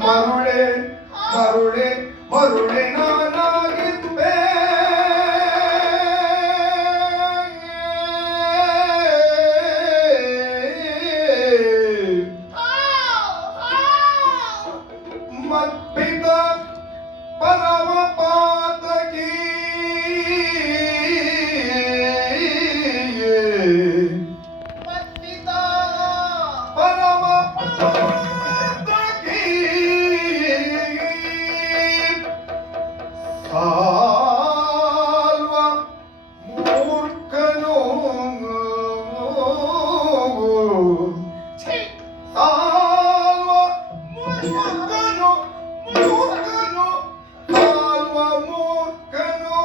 ಮರುಳೆ ಮರುಳೆ ಮರುಳೆ ನಾನಾಗಿದ್ದೆ ಮದ್ಭಿತ ಪರಮ ಪಾತಕಿ ಮದ್ಭಿತ ಪರಮ ಸಾಲ್ವ ಮೂರ್ಖನು ಸಾಲ್ವ ಮೂರ್ಖನು ಮೂರ್ಖನು ಸಾಲ್ವ ಮೂರ್ಖನು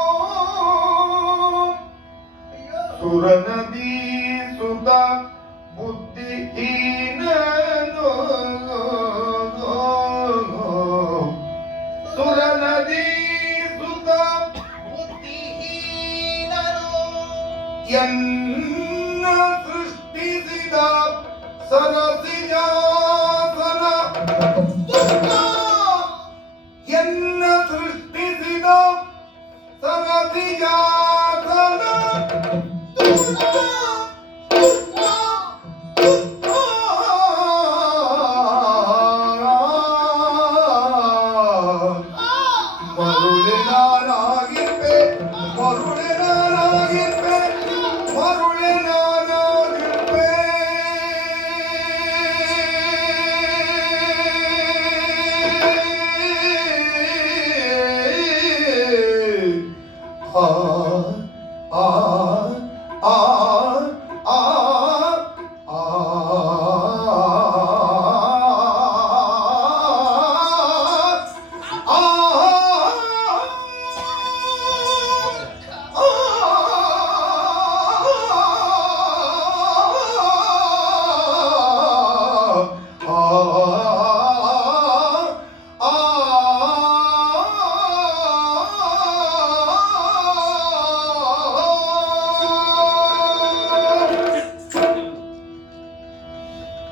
ಸುರನದಿ ಸುತ ಬುದ್ಧಿಹೀನನು ಸುರನದಿ ಸುತ ಬುದ್ಧಿಹೀನನು ಎನ್ನ ಸೃಷ್ಟಿಸಿದ ಸರಸಿಜಾಸನ ಎನ್ನ ಸೃಷ್ಟಿಸಿದ ಸರಸಿಜಾಸನ ಮರುಳೆ ನಾನಾಗಿರ್ಬೆ ಮರುಳೆ ನಾನಾಗಿರ್ಬೆ ಮರುಳೆ ನಾನಾಗಿರ್ಬೆ ಆ ಆ ಆ ಆ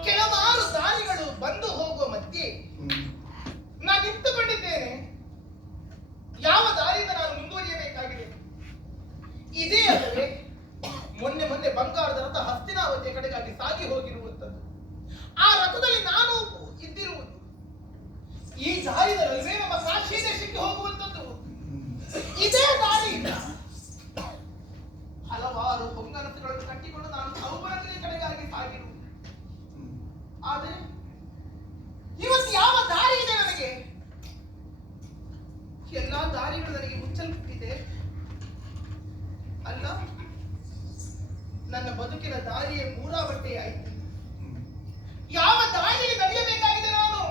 ಕೆಲವಾರು ದಾರಿಗಳು ಬಂದು ಹೋಗುವ ಮಧ್ಯೆ ನಾನು ನಿಂತುಕೊಂಡಿದ್ದೇನೆ. ಯಾವ ದಾರಿಯಿಂದ ನಾನು ಮುಂದುವರಿಯಬೇಕಾಗಿದೆ? ಇದೇ ಅಲ್ಲವೇ ಮೊನ್ನೆ ಮೊನ್ನೆ ಬಂಗಾರದ ರಥ ಹಸ್ತಿನಾವತಿಯ ಕಡೆಗಾಗಿ ಸಾಗಿ ಹೋಗಿರುವಂತದ್ದು. ಆ ರಥದಲ್ಲಿ ನಾನು ಇದ್ದಿರುವುದು. ಈ ದಾರಿದಲ್ಲವೇ ನಮ್ಮ ಕಾಶಿ ದೇಶಕ್ಕೆ ಹೋಗುವಂತದ್ದು. ಇದೇ ದಾರಿಯಿಂದ ಹಲವಾರು ಹೊಂಗನಸುಗಳನ್ನು ಕಟ್ಟಿಕೊಂಡು ನಾನು ಸೌಭಾಗ್ಯದ ಕಡೆಗಾಗಿ ಸಾಗಿರುವುದು. ಆದರೆ ಇವತ್ತು ಯಾವ ದಾರಿ ಇದೆ ನನಗೆ? ಎಲ್ಲಾ ದಾರಿಗಳು ನನಗೆ ಮುಚ್ಚಲ್ಪಟ್ಟಿದೆ. ಅಲ್ಲ, ನನ್ನ ಬದುಕಿನ ದಾರಿಯೇ ಮೂರಾವಟ್ಟೆಯಾಯಿತು. ಯಾವ ದಾರಿಯಲ್ಲಿ ನಡೆಯಬೇಕಾಗಿದೆ ನಾನು?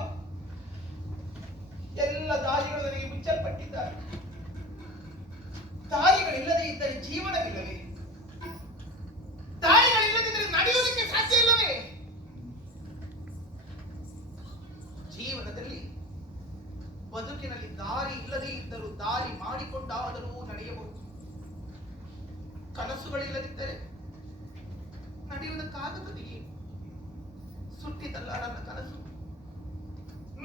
ಎಲ್ಲ ದಾರಿಗಳು ನನಗೆ ಮುಚ್ಚಲ್ಪಟ್ಟಿದ್ದಾರೆ. ದಾರಿಗಳಿಲ್ಲದೆ ಇದ್ದರೆ ಜೀವನವಿಲ್ಲವೇ? ದಾರಿಗಳಿಲ್ಲದಿದ್ದರೆ ನಡೆಯುವುದಕ್ಕೆ ಸಾಧ್ಯ ಇಲ್ಲವೇ? ಜೀವನದಲ್ಲಿ ಬದುಕಿನಲ್ಲಿ ದಾರಿ ಇಲ್ಲದೆ ಇದ್ದರೂ ದಾರಿ ಮಾಡಿಕೊಂಡಾದರೂ ನಡೆಯಬಹುದು. ಕನಸುಗಳಿಲ್ಲದಿದ್ದರೆ ನಡೆಯುವುದಕ್ಕಾಗುತ್ತದೆ. ಸುಟ್ಟಿತಲ್ಲ ನನ್ನ ಕನಸು,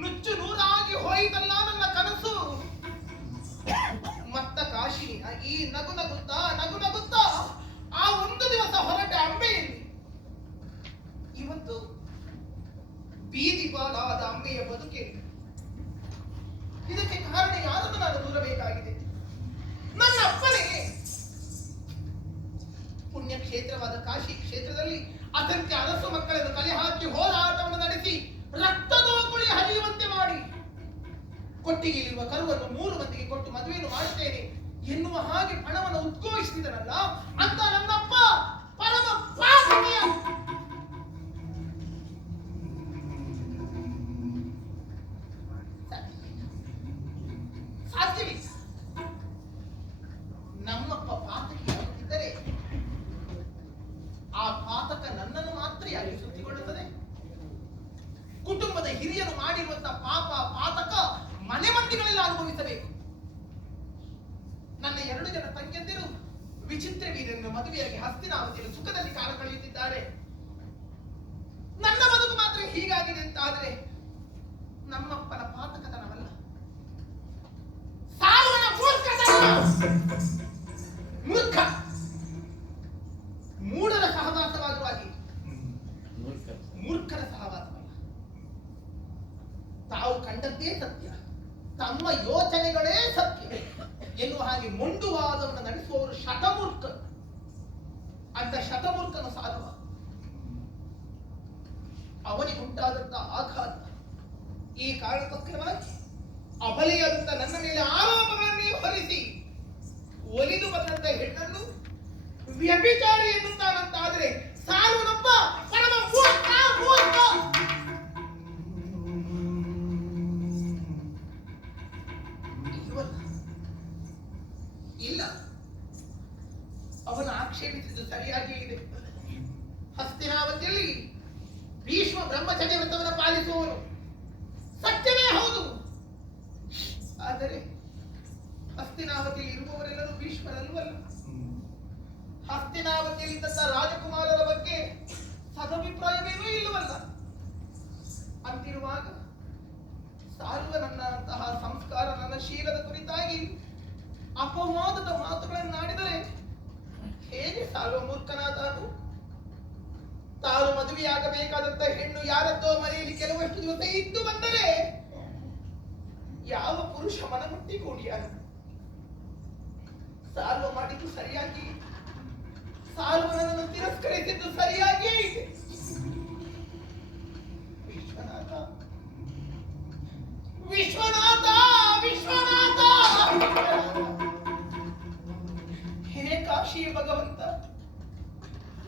ನುಚ್ಚು ನೂರಾಗಿ ಹೋಯಿತಲ್ಲ ನನ್ನ ಕನಸು. ಮತ್ತ ಕಾಶಿನಿಯ ಈ ನಗು ನಗುತ್ತಾ ಆ ಒಂದು ದಿವಸ ಹೊರಟ ಅಂಬೆಯಲ್ಲಿ ಇವತ್ತು ಬೀದಿ ಪಾಲಾದ ಅಂಬೆಯ ಬದುಕೇನು? ಇದಕ್ಕೆ ಕಾರಣ ಯಾರನ್ನು ನಾನು ದೂರಬೇಕಾಗಿದೆ? ನನ್ನ ಅಪ್ಪನೇ. ಪುಣ್ಯಕ್ಷೇತ್ರವಾದ ಕಾಶಿ ಕ್ಷೇತ್ರದಲ್ಲಿ ಅಸಂಖ್ಯ ಅರಸು ಮಕ್ಕಳನ್ನು ಕಲೆ ಹಾಕಿ ಹೋರಾಟವನ್ನು ನಡೆಸಿ ರಕ್ತದೋಕುಳಿ ಹರಿಯುವಂತೆ ಮಾಡಿ ಕೊಟ್ಟಿಗೆಯಲ್ಲಿರುವ ಕರುವನ್ನು 3 ಮಂದಿಗೆ ಕೊಟ್ಟು ಮದುವೆಯನ್ನು ಮಾಡುತ್ತೇನೆ ಎನ್ನುವ ಹಾಗೆ ಹಣವನ್ನು ಉದ್ಘೋಷಿಸಿದನಲ್ಲ ಅಂತ ನನ್ನಪ್ಪ ಪರಮ ಪಾಪಿಯ. ಸಾಧ್ಯವಿಲ್ಲ. ನಮ್ಮಪ್ಪ ಪಾತಕಿಯಾಗುತ್ತಿದ್ದರೆ ಆ ಪಾತಕ ನನ್ನನ್ನು ಮಾತ್ರ ಯಾಕೆ ಸುತ್ತಿಕೊಳ್ಳುತ್ತದೆ? ಕುಟುಂಬದ ಹಿರಿಯರು ಮಾಡಿರುವಂತಹ ಪಾತಕ ಮನೆ ಮಂದಿಗಳೆಲ್ಲ ಅನುಭವಿಸಬೇಕು. ನನ್ನ 2 ಜನ ತಂಗಿಯಂದಿರು ವಿಚಿತ್ರ ವೀರನ್ನು ಮದುವೆಯಾಗಿ ಹಸ್ತಿನಾವತಿಯಲ್ಲಿ ಸುಖದಲ್ಲಿ ಕಾಲ ಕಳೆಯುತ್ತಿದ್ದಾರೆ. ನನ್ನ ಬದುಕು ಮಾತ್ರ ಹೀಗಾಗಿದೆ ಅಂತ ಆದರೆ ಹೇಳಿದದ್ದೇ ಸತ್ಯ, ತಮ್ಮ ಯೋಚನೆಗಳೇ ಸತ್ಯ ಎನ್ನುವ ಹಾಗೆ ಮೊಂಡುವಾದವನ್ನು ನಡೆಸುವವರು ಶತಮೂರ್ಖ. ಅಂತ ಶತಮೂರ್ಖನ ಸಾಧುವ ಅವನಿಗುಂಟಾದಂತಹ ಆಘಾತ. ಈ ಕಾರಣಕ್ಕೋಸ್ಕರವಾಗಿ ಅಬಲೆಯಾದಂತ ನನ್ನ ಮೇಲೆ ಆರೋಪಗಳನ್ನೇ ಹೊರಿಸಿ ಒಲಿದು ಬಂದಂತ ಹೆಣ್ಣನ್ನು ವ್ಯಭಿಚಾರಿ ಎನ್ನುತ್ತಾನಂತಾದ್ರೆ ಸಾಲುನೊಬ್ಬ ಪರಮ ಮೂರ್ಖ, ಮೂರ್ಖ. ಇಲ್ಲ, ಅವನು ಆಕ್ಷೇಪಿಸಿದ್ದು ಸರಿಯಾಗಿಯೇ ಇದೆ. ಹಸ್ತಿನಾವತಿಯಲ್ಲಿ ಭೀಷ್ಮ ಬ್ರಹ್ಮಚರ್ಯ ವ್ರತವನ್ನು ಪಾಲಿಸುವವರು ಸತ್ಯವೇ ಹೌದು. ಆದರೆ ಹಸ್ತಿನಾವತಿಯಲ್ಲಿ ಇರುವವರೆಲ್ಲರೂ ಭೀಷ್ಮರಲ್ಲವಲ್ಲ. ಹಸ್ತಿನಾವತಿಯಲ್ಲಿದ್ದಂತಹ ರಾಜಕುಮಾರರ ಬಗ್ಗೆ ಸದಭಿಪ್ರಾಯವೇನೂ ಇಲ್ಲವಲ್ಲ. ಅಂತಿರುವಾಗ ಸಾಲ್ವ ನನ್ನಂತಹ ಸಂಸ್ಕಾರ, ನನ್ನ ಶೀಲದ ಕುರಿತಾಗಿ ಅಪವಾದದ ಮಾತುಗಳನ್ನಾಡಿದರೆ ಹೇಗೆ ಸಾಲ್ವ ಮೂರ್ಖನಾದನು? ತಾನು ಮದುವೆಯಾಗಬೇಕಾದಂತ ಹೆಣ್ಣು ಯಾರದ್ದೋ ಮನೆಯಲ್ಲಿ ಕೆಲವಷ್ಟು ದಿವಸ ಇದ್ದು ಬಂದರೆ ಯಾವ ಪುರುಷ ಮನಮುಟ್ಟಿ ಕೂಡಿಯಾನ? ಸಾಲ್ವ ಮಾಡಿದ್ದು ಸರಿಯಾಗಿ, ಸಾಲ್ವನನ್ನು ತಿರಸ್ಕರಿಸಿದ್ದು ಸರಿಯಾಗಿಯೇ ಇದೆ. ವಿಶ್ವನಾಥ, ವಿಶ್ವನಾಥ, ವಿಶ್ವನಾಥ, ಹೇ ಕಾಶಿ ಭಗವಂತ,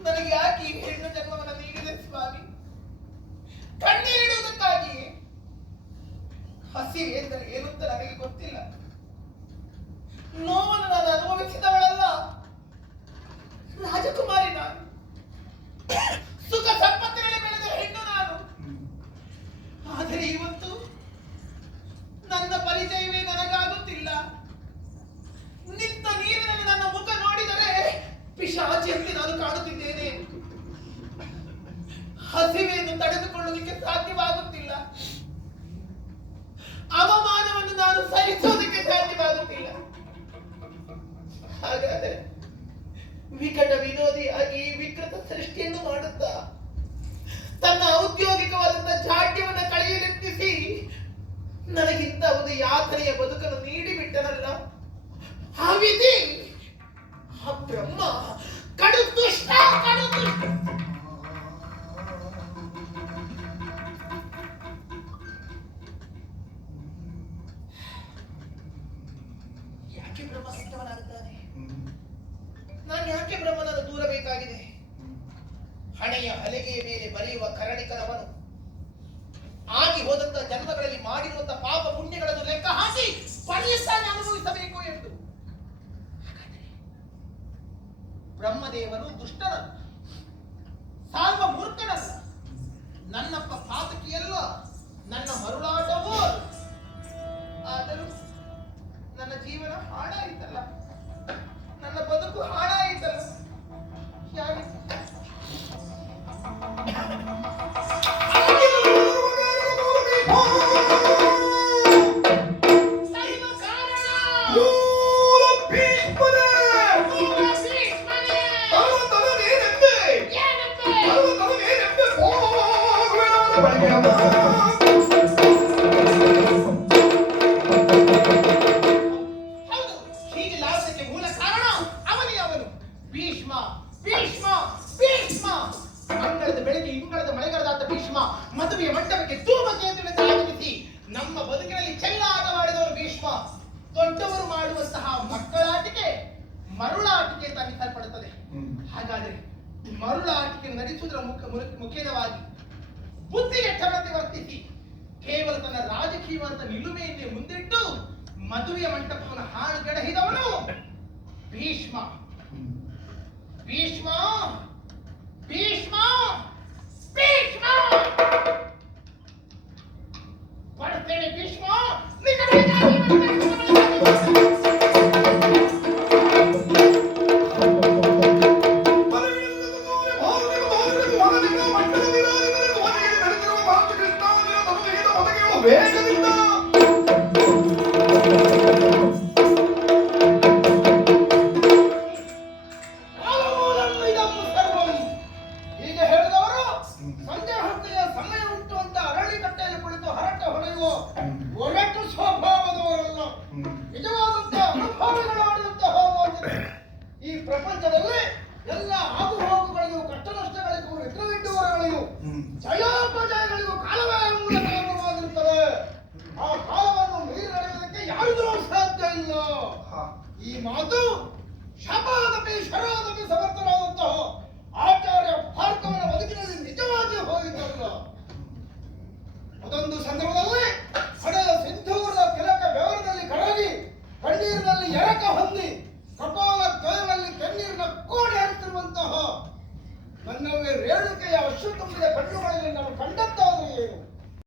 ನನಗೆ ಯಾಕೆ ಈ ಹೆಣ್ಣು ಜನ್ಮವನ್ನು ನೀಡಿದೆ ಸ್ವಾಮಿ? ಕಣ್ಣೀರಿಡುವುದಕ್ಕಾಗಿ. ಹಸಿವೆ ಎಂದರೆ ಏನು ಅಂತ ನನಗೆ ಗೊತ್ತಿಲ್ಲ. ನೋವನ್ನು ನಾನು ಅನುಭವಿಸಿದವಳಲ್ಲ. ರಾಜಕುಮಾರಿ ನಾನು, ಸುಖ ಸಂಪತ್ತಿನಲ್ಲಿ ಬೆಳೆದ ಹೆಣ್ಣು ನಾನು. ಆದರೆ ಇವತ್ತು ನನ್ನ ಪರಿಚಯವೇ ನನಗಾಗುತ್ತಿಲ್ಲ. ನಿಂತ ನೀರಿನಲ್ಲಿ ನನ್ನ ಮುಖ ನೋಡಿದರೆ ಪಿಶಾಚಿಯಂತೆ ನಾನು ಕಾಣುತ್ತಿದ್ದೇನೆ. ಹಸಿವೆಯನ್ನು ತಡೆದುಕೊಳ್ಳುವುದಕ್ಕೆ ಸಾಧ್ಯವಾಗುತ್ತಿಲ್ಲ. ಅವಮಾನವನ್ನು ನಾನು ಸಹಿಸುವುದಕ್ಕೆ ಸಾಧ್ಯವಾಗುತ್ತಿಲ್ಲ. ಹಾಗಾದರೆ ವಿಕಟ ವಿನೋದಿಯಾಗಿ ವಿಕೃತ ಸೃಷ್ಟಿಯನ್ನು ಮಾಡುತ್ತಾ ತನ್ನ ಔದ್ಯೋಗಿಕವಾದಂತಹ ಜಾಡ್ಯವನ್ನು ಕಳೆಯಲೆತ್ತಿಸಿ ನನಗಿಂತ ಒಂದು ಯಾತನೆಯ ಬದುಕನ್ನು ನೀಡಿಬಿಟ್ಟನಲ್ಲ ಆ ವಿಧಿ, ಆ ಬ್ರಹ್ಮ ಕಡು ದುಷ್ಟ, ಕಡು ದುಷ್ಟ. ಯಾಕೆ ಬ್ರಹ್ಮ ಕೆಟ್ಟವನಾಗುತ್ತಾನೆ? ನಾನು ಯಾಕೆ ಬ್ರಹ್ಮನನ್ನು ದೂರಬೇಕಾಗಿದೆ? ಹಣೆಯ ಹಲಗೆಯ ಮೇಲೆ ಬರೆಯುವ ಕರಣಿಕನವನು ಆಗಿ ಹೋದಂತ ಜನ್ಮಗಳಲ್ಲಿ ಮಾಡಿರುವಂತಹ ಪಾಪ ಪುಣ್ಯಗಳನ್ನು ಲೆಕ್ಕ ಹಾಕಿ ಫಲಿತಾನೆ ಅನುಭವಿಸಬೇಕು ಎಂದು. ಬ್ರಹ್ಮದೇವನು ದುಷ್ಟನಲ್ಲ, ಸಾಲ್ವ ಮೂರ್ಖನಲ್ಲ, ನನ್ನಪ್ಪ ಪಾತಕಿಯಲ್ಲ, ನನ್ನ ಮರುಳಾಟವೂ ಅಲ್ಲ. ಆದರೂ ನನ್ನ ಜೀವನ ಹಾಳಾಯಿತಲ್ಲ, ನನ್ನ ಬದುಕು ಹಾಳಾಯಿತಲ್ಲ. ಯಾಕೆ ಮದುವೆಯ ಮಂಟಪಕ್ಕೆ ಧೂಮಕೇತುವಿನಿಂದ ಆಗಮಿಸಿ ನಮ್ಮ ಬದುಕಿನಲ್ಲಿ ಚೆಲ್ಲಾಟ ಮಾಡಿದವರು ಭೀಷ್ಮ. ದೊಡ್ಡವರು ಮಾಡುವಂತಹ ಮಕ್ಕಳಾಟಿಕೆ ಮರುಳಾಟಿಕೆ ಅಂತ ಅನ್ನಿಸಲ್ಪಡುತ್ತದೆ. ಹಾಗಾದರೆ ಮರುಳಾಟಿಕೆ ನಡೆಸುವುದರ ಮುಖೇನವಾಗಿ ಬುದ್ಧಿಗೆಟ್ಟವರಂತೆ ವರ್ತಿಸಿ ಕೇವಲ ತನ್ನ ರಾಜಕೀಯವಾದ ನಿಲುಮೆಯನ್ನೇ ಮುಂದಿಟ್ಟು ಮದುವೆಯ ಮಂಟಪವನ್ನು ಹಾಳುಗೆಡಹಿದವನು ಭೀಷ್ಮ. ಭೀಷ್ಮ, ಭೀಷ್ಮ, ಭೀಷ್ಮ, ಬರ್ತೇನೆ ಭೀಷ್ಮ. ಸಂಜೆ ಹೊತ್ತೆಯ ಸಮಯ ಉಂಟು ಅಂತ ಅರಳಿ ಕಟ್ಟೆಯಲ್ಲಿ ಕುಳಿತು ಹರಟ ಹೊಡೆಯುವ ಜಯೋಪಜಯಗಳಿಗೂ ಕಾಲವೇ ಮೂಲವಾಗಿರುತ್ತದೆ. ಆ ಕಾಲವನ್ನು ಮೀರಿ ನಡೆಯುವುದಕ್ಕೆ ಯಾರಿಗೂ ಸಾಧ್ಯ ಇಲ್ಲ. ಈ ಮಾತು ಶಪಾದಪಿ ಶರಾದಪಿ ಸಮರ್ಥರಾದಂತಹ ಆಚಾರ್ಯ ಭಾರ್ಗವನ ಬದುಕಿನಲ್ಲಿ ನಿಜವಾಗಿ ಹೋಗಿದ್ದಲ್ಲ. ಅದೊಂದು ಸಂದರ್ಭದಲ್ಲಿ ಹಳೆಯ ಸಿಂಧೂರದ ತಿಲಕ ಬೆವರದಲ್ಲಿ ಕರಗಿ ಕಣ್ಣೀರಿನಲ್ಲಿ ಎರಕ ಹೊಂದಿ ಕಪಾಲ ದ್ವಯದಲ್ಲಿ ಕಣ್ಣೀರಿನ ಕೋಣೆ ಹಾಕ್ತಿರುವಂತಹ ನನ್ನವೇ ರೇಣುಕೆಯ ಅಶ್ರು ತುಂಬಿದ ಕಣ್ಣುಗಳಲ್ಲಿ ನಾನು ಕಂಡದ್ದಾದರೂ ಏನು?